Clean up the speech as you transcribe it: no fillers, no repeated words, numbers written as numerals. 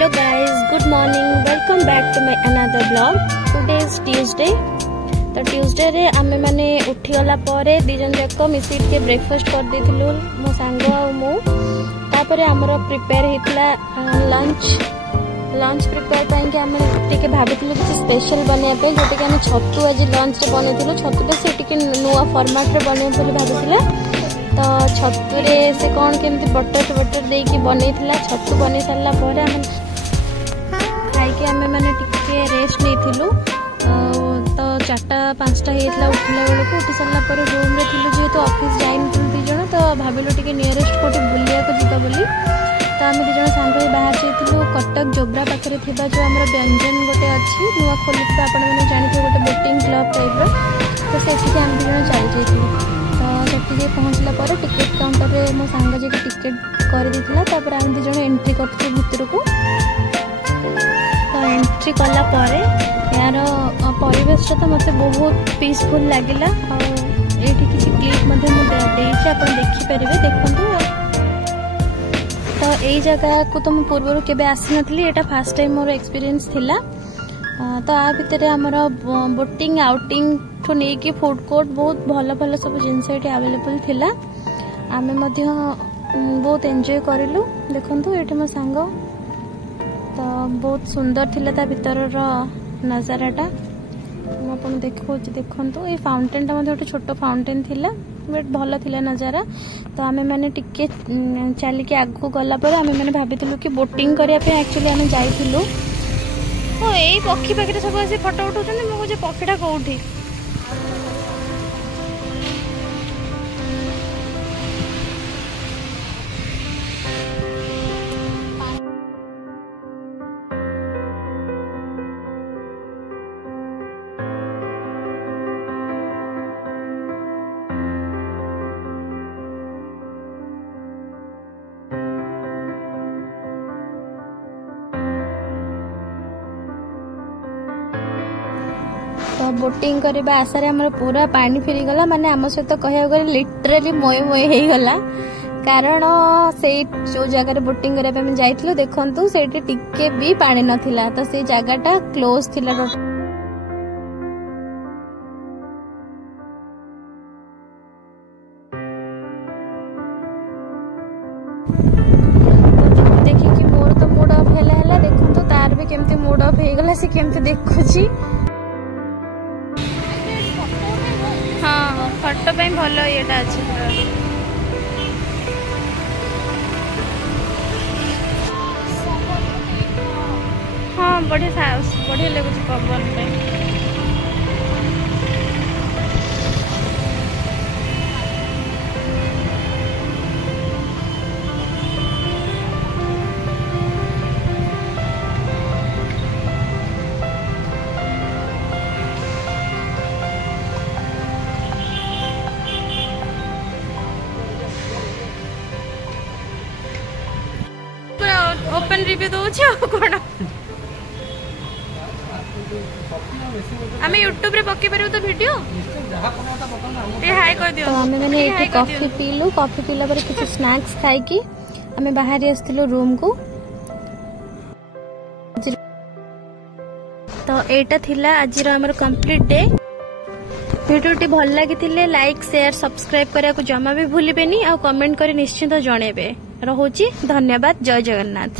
Hello guys, good morning. Welcome back to my another vlog. Today is Tuesday. तो Tuesday रे आमे माने उठी गला परे दिजन जाक मिसी के ब्रेकफास्ट कर देथिलु मो सांग आ मु तापरे हमरो प्रिपेयर हेतला लंच प्रिपेयर पाई के हम टिके भाबिथिलु कि स्पेशल बने पे जोटे कि हम छतु आज लंच रे बनेथिलु छतुटे से टिके नुवा फॉर्मेट रे बने बोली भाबिथिला तो छतु रे से कोन केमति बटर दे की बनेथिला छतु बने सरला परे हम खाई के हमें माने टिके रेस्ट नेथिलु तो 4-5टा हेतला उठला बेले को उठी सरला पर रूम रे थिलु जे तो ऑफिस जाइन दी जण तो भाबिलो टिके नियरेस्ट कोठी बुलिया को जिता बोली तो आम दी जण सांग बाहर जाइथिलु कटक जोब्रा पाखरे थिबा जो हमर व्यंजन गोटे अछि नुवा खोलिबा आपण माने जानिथे गोटे बोटिंग क्लब टाइप रो तो सेठी हम दी जण चल जाइथिलु तो सेठी जे पहुंचला पर टिकट काउंटर रे मो सांग जे टिकट कर दिथिला तापर हम दी जण एंट्री करथि भितर को तो एंट्री कला परे यार परिवेश तो मत बहुत पीसफुल लगिला ये किसी क्लिप देखिपारे देखु तो यही जगह को तो पूर्व केबे आसी नथली एटा फर्स्ट टाइम मोर एक्सपीरियंस थिला तो आ भितर हमर बोटिंग आउटिंग ठो नै कि फूड कोर्ट बहुत भल भल सब जिनस एटी अवेलेबल थिला आमे मध्य बहुत एंजॉय करिलु देखंतु एठी मो सांग तो बहुत सुंदर थिला ता भितर नजाराटा आपन देखो ये फाउंटेन टा गोटे छोट फाउंटेन थिला बट भल थिला नजारा तो आमे माने टिके चली के आगु गला पर आमे माने भाबिथिलु कि बोटिंग करिया पे एक्चुअली आमे जाइथिलु तो एई पक्षी पाखरे सब आसी फोटो उठाउछन मो जे पक्षीटा कोउठी तो बोटिंग करबा आसारे हमर पूरा पानी फेरी गला माने हम सहित कहया गले लिटरली मोय हे गला कारण से जो जगह रे बोटिंग करबा हम जाइथिलु देखंतु सेठी टिके भी पानी नथिला तो से जगहटा क्लोज थिला देखि कि मोर तो मूड ऑफ हैला देखंतु तार भी केमते मूड ऑफ हे गला से केमते देखुची फोटो पे भल ये हाँ बढ़िया लगुच पवन पे ओपन रिव्यू दोछ कोन आमे YouTube रे पक्के परु तो वीडियो ए हाय कर दियो तो हमें माने एठी कॉफी पीला पर कुछ स्नैक्स खाई की हमें बाहर आस्थिलो रूम को तो एटा थिला आज रो हमर कंप्लीट डे वीडियोटी भल लागिथिले लाइक शेयर सब्सक्राइब करिया को जमा भी भूलिबेनी आ कमेंट करी निश्चित जणेबे रहुची धन्यवाद जय जगन्नाथ।